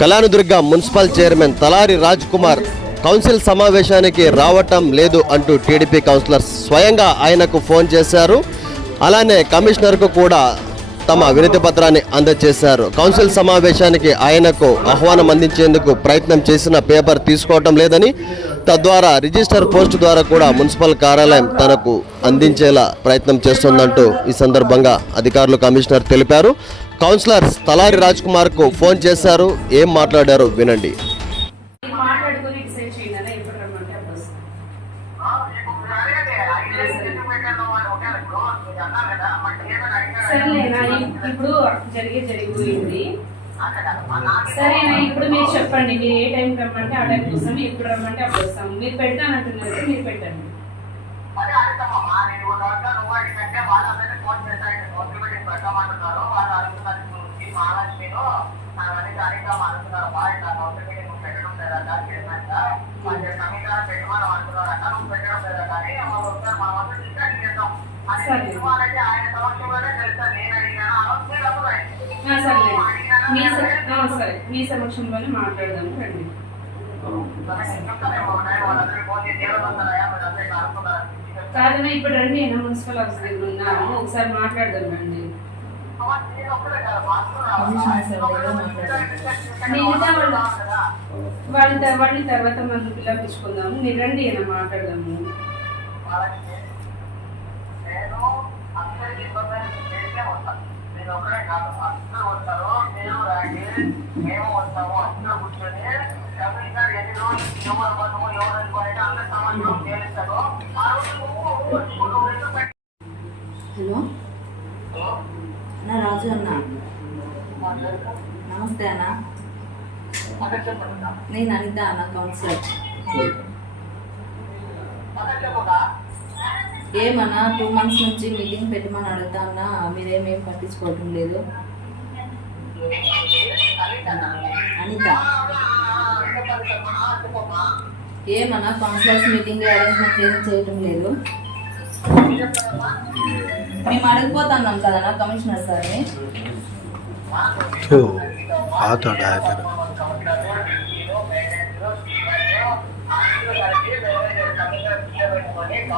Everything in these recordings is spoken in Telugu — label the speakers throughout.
Speaker 1: Kalyandurg municipal chairman Talari Raj Kumar council సమావేశానికి రావటం లేదు అంటూ టీడీపీ కౌన్సిలర్ స్వయంగా ఆయనకు ఫోన్ చేశారు. అలానే కమిషనర్కు కూడా తమ వినతి పత్రాన్ని అందజేశారు. కౌన్సిల్ సమావేశానికి ఆయనకు ఆహ్వానం అందించేందుకు ప్రయత్నం చేసిన పేపర్ తీసుకోవటం లేదని తద్వారా రిజిస్టర్ పోస్ట్ ద్వారా కూడా మున్సిపల్ కార్యాలయం తనకు అందించేలా ప్రయత్నం చేస్తుందంటూ ఈ సందర్భంగా అధికారులు కమిషనర్ తెలిపారు. కౌన్సిలర్ తలారి రాజ్ కుమార్కు ఫోన్ చేశారు. ఏం మాట్లాడారో వినండి.
Speaker 2: సరేనా ఇప్పుడు జరిగే జరిగిపోయింది. సరేనా ఇప్పుడు మీరు చెప్పండి మీరు ఏ టైం రమ్మంటే ఆ టైం ఎప్పుడు రమ్మంటే అప్పుడు వస్తాం మీరు మీరు పెట్టండి. ఆ, సరే. మీ సమక్షంలోనే మాట్లాడదాము రండి. కాదన్నా ఇప్పుడు రండి మున్సిపల్ ఆఫీస్ దగ్గర ఉన్నాము. ఒకసారి మాట్లాడదాం రండి. వాళ్ళ వాళ్ళ తర్వాత మనం పిలిపించుకుందాము నేను రండి అయినా మాట్లాడదాము.
Speaker 3: నేను అందరికి ఇబ్బంది చేసే వస్తాను నేను ఒకటే కాదు అందరూ వస్తారు నేను రాండి మేము వస్తాము అందరూ కూర్చొని కమిషనర్ ఎన్ని రోజులు ఎవరు పదము ఎవరు అనుకోని అందరి సమాజం తేలిస్తారు ఆ రోజు నువ్వు నువ్వు రెండు పెట్టి
Speaker 4: హలో అన్న రాజు అన్న నమస్తే అన్న
Speaker 3: అక్కడ చెప్పండి
Speaker 4: నేను అనిత అన్న కౌన్సిలర్ ఏమన్నా టూ మంత్స్ నుంచి మీటింగ్ పెట్టమని అడుగుతా అన్నా మీరేమేం పట్టించుకోవటం లేదు. అనిత. ఏమన్నా కౌన్సిలర్స్ మీటింగ్ అరేంజ్మెంట్ ఏం చేయటం లేదు. మేము అడగపోతున్నాం కదన్నా కమిషనర్ సార్ని.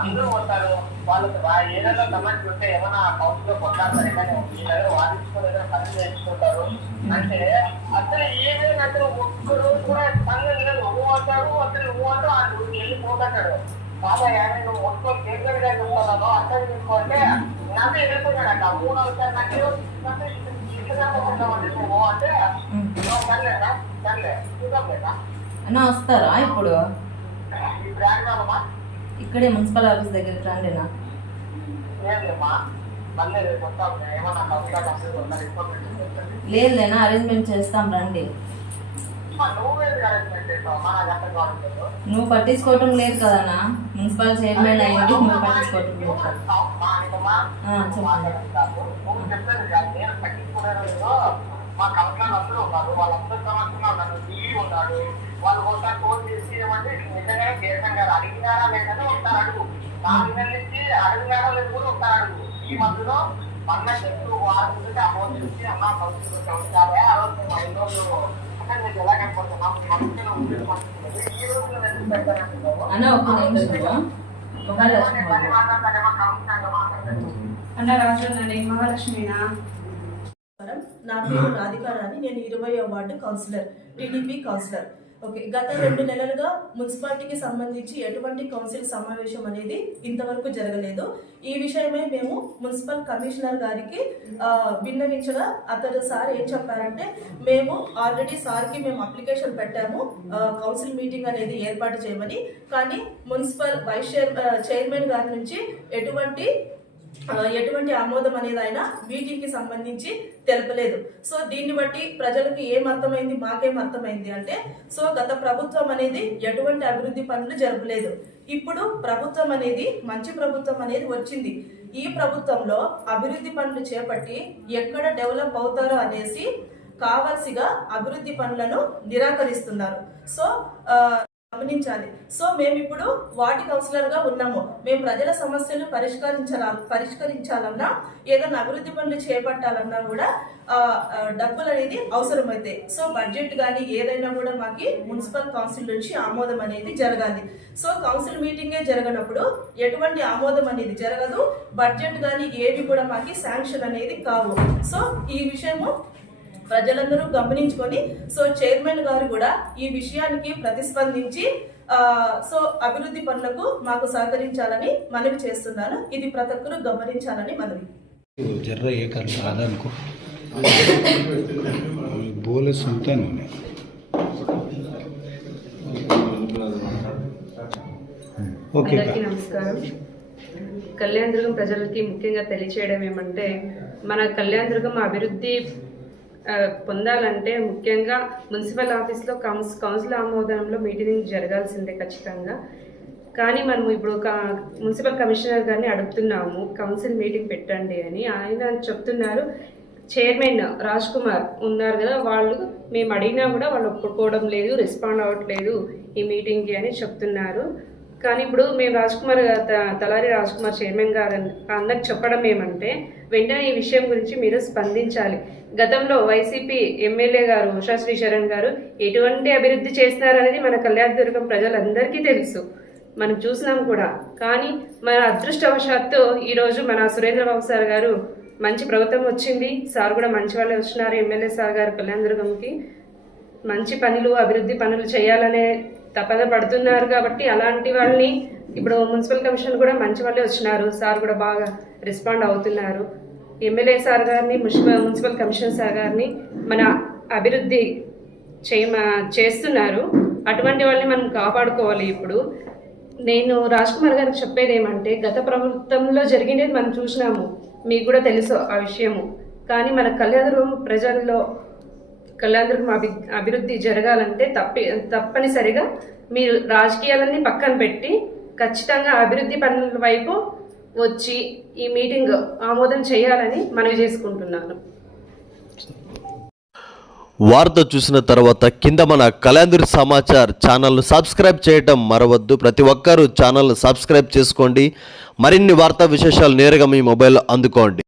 Speaker 3: అందరూ వస్తారు వాళ్ళు వా- ఏదైనా సమస్య ఉంటే ఏమైనా కౌన్సిల్లో కొట్లాడతారు కానీ మీ దగ్గర వాదించుకొని ఏదైనా పని చేయించుకుంటారు అంటే అసలు ఏదైనా అసలు ఒక్కరు కూడా సంఘం లేదు ఊ అంటారు అసలు ఊ అంటూ ఆ ఊరికి వెళ్ళిపోతాడు బాబాయ్ నువ్వు మొత్తం దగ్గరగా చూస్తున్నాను అర్థం చూసుకుంటే నన్ను ఎదుర్కొన్నాడు ఆ మూడు అవుతారు నాకు
Speaker 4: అన్నా వస్తారా ఇప్పుడు? ఇక్కడే మున్సిపల్ ఆఫీస్ దగ్గరికి రండినా? లేదులేనా అరేంజ్మెంట్ చేస్తాం రండి. నువ్వు పట్టించుకోవటం లేదు కదన్నా మున్సిపల్ చైర్మన్ అయ్యింది నువ్వు పట్టించుకోవటం లేదు. చెప్పండి.
Speaker 3: నువ్వు చెప్పేది కాదు నేను పట్టించుకునేది లేదు మా కౌన్సిలర్ అందరూ ఉన్నారు వాళ్ళందరూ సమస్యలు నన్ను టీవీ ఉన్నాడు వాళ్ళు ఒకసారి ఫోన్ చేసి ఏమంటే నిజంగానే కేశం గారు అడిగినారా లేదని ఒకసారి అడుగు. నాలుగు నెలల నుంచి అడిగినారా లేదు కూడా ఒకసారి అడుగు. ఈ మధ్యలో మొన్న చెప్తూ వారం ముందుగా ఆ ఫోన్ చేసి అన్న కౌన్సిలర్ కౌన్సిలర్ ఆ రోజు మా ఇంట్లో ఎలా కనపడుతున్నాం. ఈ రోజు ఎందుకు?
Speaker 4: అన్న ఒక్క నిమిషం.
Speaker 5: నా పేరు రాధికా రాణి నేను ఇరవై ward councillor TDP councillor. Okay గత రెండు నెలలుగా మున్సిపాలిటీకి సంబంధించి ఎటువంటి కౌన్సిల్ సమావేశం అనేది ఇంతవరకు జరగలేదు. ఈ విషయమై మేము మున్సిపల్ కమిషనర్ గారికి విన్నవించగా అతడు సార్ ఏం చెప్పారంటే మేము ఆల్రెడీ సార్కి మేము అప్లికేషన్ పెట్టాము కౌన్సిల్ మీటింగ్ అనేది ఏర్పాటు చేయమని. కానీ మున్సిపల్ వైస్ చైర్మన్ గారి నుంచి ఎటువంటి ఎటువంటి ఆమోదం అనేది ఆయన మీటింగ్కి సంబంధించి తెలపలేదు. సో దీన్ని బట్టి ప్రజలకు ఏం అర్థమైంది మాకేం అర్థమైంది అంటే సో గత ప్రభుత్వం అనేది ఎటువంటి అభివృద్ధి పనులు జరపలేదు. ఇప్పుడు ప్రభుత్వం అనేది మంచి ప్రభుత్వం అనేది వచ్చింది. ఈ ప్రభుత్వంలో అభివృద్ధి పనులు చేపట్టి ఎక్కడ డెవలప్ అవుతారో అనేసి కావాల్సిగా అభివృద్ధి పనులను నిరాకరిస్తున్నారు. సో గమనించాలి. సో మేము ఇప్పుడు వార్డు కౌన్సిలర్గా ఉన్నాము. మేము ప్రజల సమస్యలు పరిష్కరించాల పరిష్కరించాలన్నా ఏదైనా అభివృద్ధి పనులు చేపట్టాలన్నా కూడా డబ్బులు అనేది అవసరమైతాయి సో బడ్జెట్ కానీ ఏదైనా కూడా మాకు మున్సిపల్ కౌన్సిల్ నుంచి ఆమోదం అనేది జరగాలి. సో కౌన్సిల్ మీటింగే జరగనప్పుడు ఎటువంటి ఆమోదం అనేది జరగదు. బడ్జెట్ కానీ ఏవి కూడా మాకు శాంక్షన్ అనేది కావు. సో ఈ విషయము ప్రజలందరూ గమనించుకొని సో చైర్మన్ గారు కూడా ఈ విషయానికి ప్రతిస్పందించి సో అభివృద్ధి పనులకు మాకు సహకరించాలని మనవి చేస్తున్నాను. ఇది ప్రతి ఒక్కరు గమనించాలని మనవి.
Speaker 6: జర్ర నమస్కారం. కళ్యాణ దుర్గం ప్రజలకి ముఖ్యంగా తెలియచేయడం ఏమంటే మన కళ్యాణ దుర్గం అభివృద్ధి పొందాలంటే ముఖ్యంగా మున్సిపల్ ఆఫీస్లో కౌన్స్ కౌన్సిల్ ఆమోదంలో మీటింగ్ జరగాల్సిందే ఖచ్చితంగా. కానీ మనం ఇప్పుడు ఒక మున్సిపల్ కమిషనర్ గారిని అడుగుతున్నాము కౌన్సిల్ మీటింగ్ పెట్టండి అని. ఆయన చెప్తున్నారు చైర్మన్ రాజ్ కుమార్ ఉన్నారు కదా వాళ్ళు మేము అడిగినా కూడా వాళ్ళు ఒప్పుకోవడం లేదు రెస్పాండ్ అవ్వట్లేదు ఈ మీటింగ్కి అని చెప్తున్నారు. కానీ ఇప్పుడు మేము రాజ్కుమార్ త- తలారి రాజ్కుమార్ చైర్మన్ గారు అందరికి చెప్పడం ఏమంటే వెంటనే ఈ విషయం గురించి మీరు స్పందించాలి. గతంలో వైసీపీ ఎమ్మెల్యే గారు ఉషా శ్రీశరణ్ గారు ఎటువంటి అభివృద్ధి చేస్తున్నారనేది మన కళ్యాణదుర్గం ప్రజలందరికీ తెలుసు. మనం చూసినాం కూడా. కానీ మన అదృష్టవశాత్తు ఈరోజు మన సురేంద్రబాబు సార్ గారు మంచి ప్రభుత్వం వచ్చింది. సార్ కూడా మంచి వాళ్ళే వచ్చినారు ఎమ్మెల్యే సార్ గారు కళ్యాణదుర్గంకి మంచి పనులు అభివృద్ధి పనులు చేయాలనే తపన పడుతున్నారు కాబట్టి అలాంటి వాళ్ళని ఇప్పుడు మున్సిపల్ కమిషన్ కూడా మంచి వాళ్ళే వచ్చినారు. సార్ కూడా బాగా రెస్పాండ్ అవుతున్నారు. ఎమ్మెల్యే సార్ గారిని మున్సిపల్ మున్సిపల్ కమిషనర్ సార్ గారిని మన అభివృద్ధి చేయ చేస్తున్నారు. అటువంటి వాళ్ళని మనం కాపాడుకోవాలి ఇప్పుడు. నేను రాజ్ కుమార్ గారికి చెప్పేది ఏమంటే గత ప్రభుత్వంలో జరిగినది మనం చూసినాము. మీకు కూడా తెలుసు ఆ విషయము. కానీ మన కళ్యాణ ప్రజల్లో కళ్యాణదుర్గం అభి అభివృద్ధి జరగాలంటే తప్పి తప్పనిసరిగా మీరు రాజకీయాలన్నీ పక్కన పెట్టి ఖచ్చితంగా అభివృద్ధి పనుల వైపు వచ్చి ఈ మీటింగ్ ఆమోదం చేయాలని మనవి చేసుకుంటున్నాను.
Speaker 1: వార్త చూసిన తర్వాత కింద మన కలాందరి సమాచార్ ఛానల్ను సబ్స్క్రైబ్ చేయటం మరవద్దు. ప్రతి ఒక్కరూ ఛానల్ను సబ్స్క్రైబ్ చేసుకోండి. మరిన్ని వార్తా విశేషాలు నేరుగా మీ మొబైల్లో అందుకోండి.